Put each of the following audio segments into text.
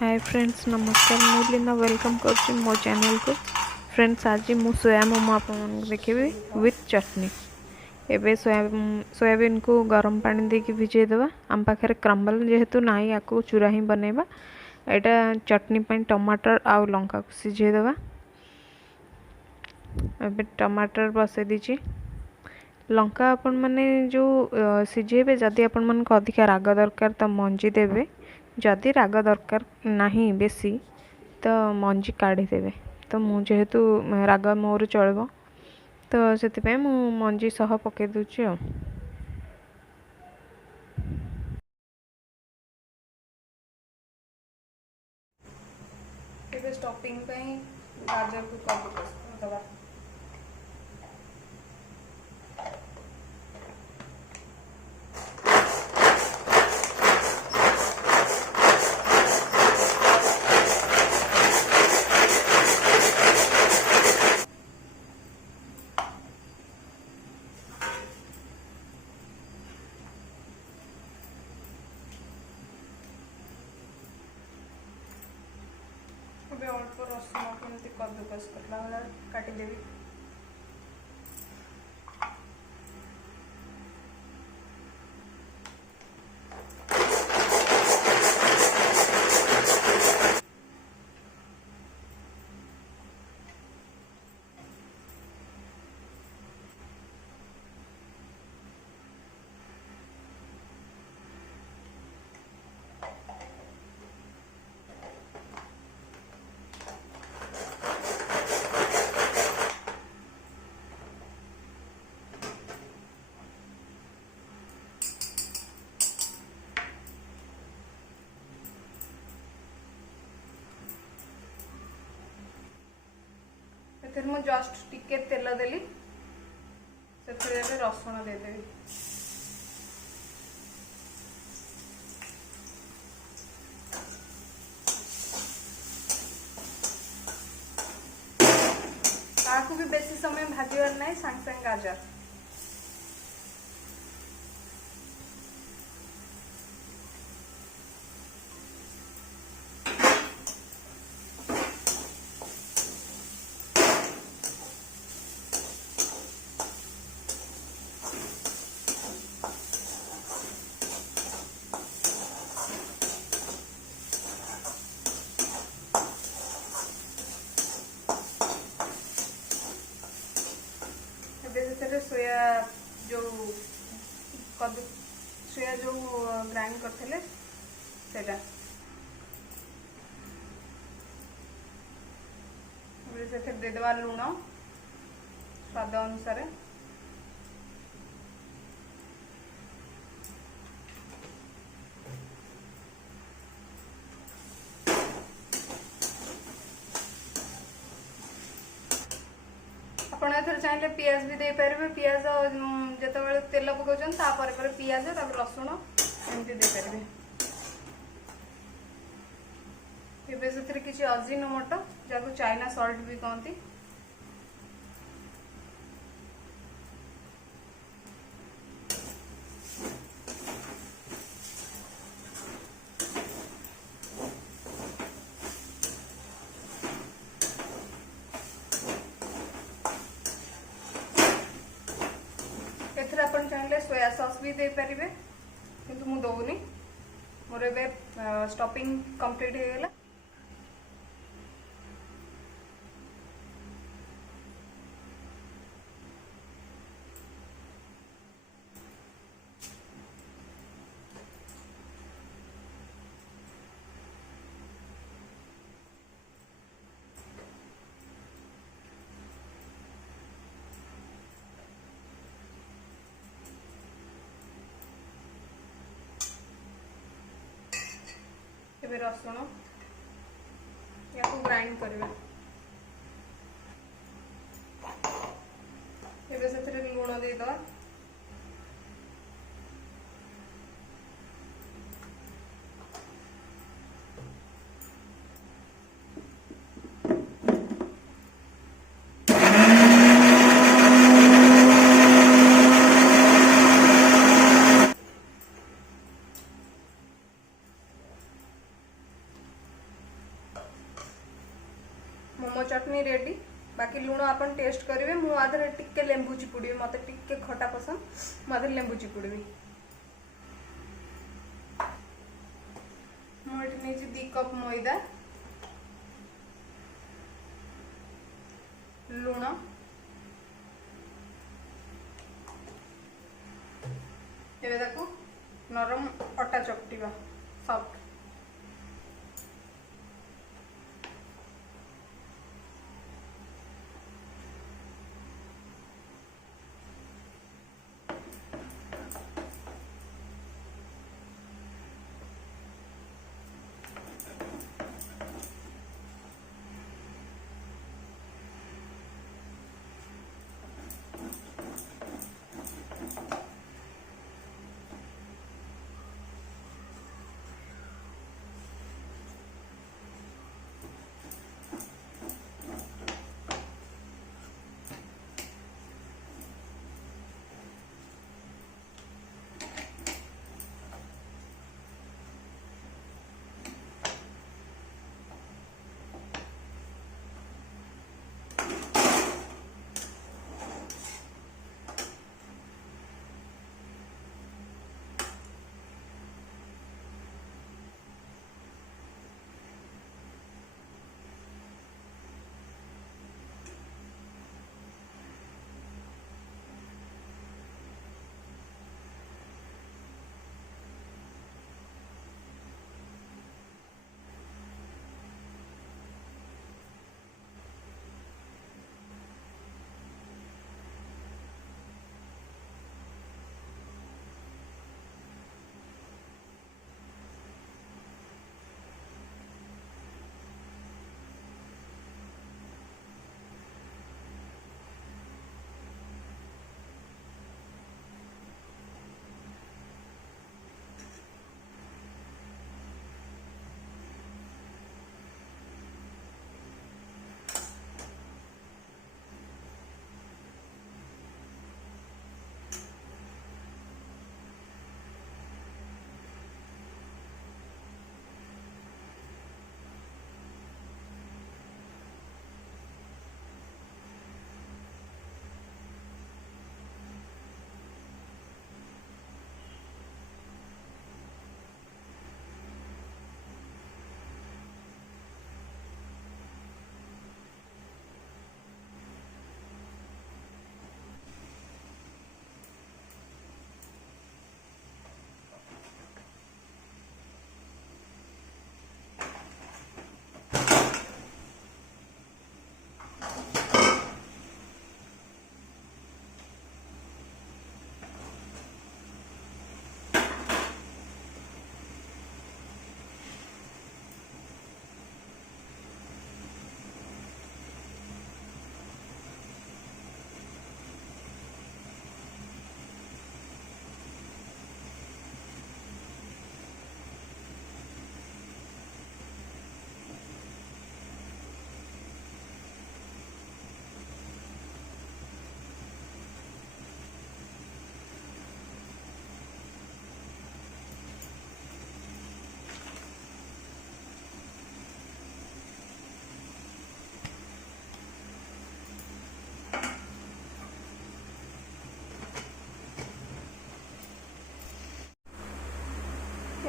Hi friends, नमस्कार। मुझे welcome कर मो चैनल को। फ्रेंड्स, आज मु सोया मोमो आप देखी विथ चटनी। एबे सोयाबीन को गरम पानी देके भिजे देवा। आम पाखे क्रम्बल जेहेतु ना या चूरा ही बनैबा। यहाँ चटनी पर टमाटर आउ लंका को सिझे देवा। एबे टमाटर बसई दीची। लंका आपण माने जो सिझेबे, जदि आपण मन को अधिक राग दरकार तो मंजी देवे। जदि राग दरकार नहीं बेसी तो मंजी काढ़ी देवे। तो मु जेहेतु राग मोर चलबो तो से मु मंजी सह पके दूची। स्टॉपिंग गाजर को दबा। अल्प रसुण केमती कद्दूकस करला भाया काटिदेवी। जस्ट टिके तेल देली से रसुण देदेवी। भी बेसी समय भाजवार ना, सांग सांग गाजर सोया जो कद्दू सोया जो ग्राइंड करते से देदेवा लुण स्वाद अनुसार। आपण चाहिए पियाज भी दे पारे। पियाज जो तेल पकाउछन तापर पियाज रसुण एमती दे पारे। एबे से किसी अजिनोमोटो जाको चाइना सॉल्ट भी कहती चाहिए सोया सॉस भी दे पारे, किंतु मु दौनी। मोर ए स्टॉपिंग कंप्लीट हो गला। रसुण या ग्राइंड करवा। लुण देद मोमो चटनी रेडी। बाकी लुण आपन टेस्ट करेंगे। मु आधे टिके लेंबू चिपुड़ी, मत टिके खटा पसंद, मुझे लेंबू चिपुड़ी। मुझे 2 कप मैदा, लुण, एवं नरम अटा चकटिबा सॉफ्ट।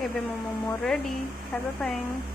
एबे मो मोमो रेडी खाଇବା ପାଇଁ।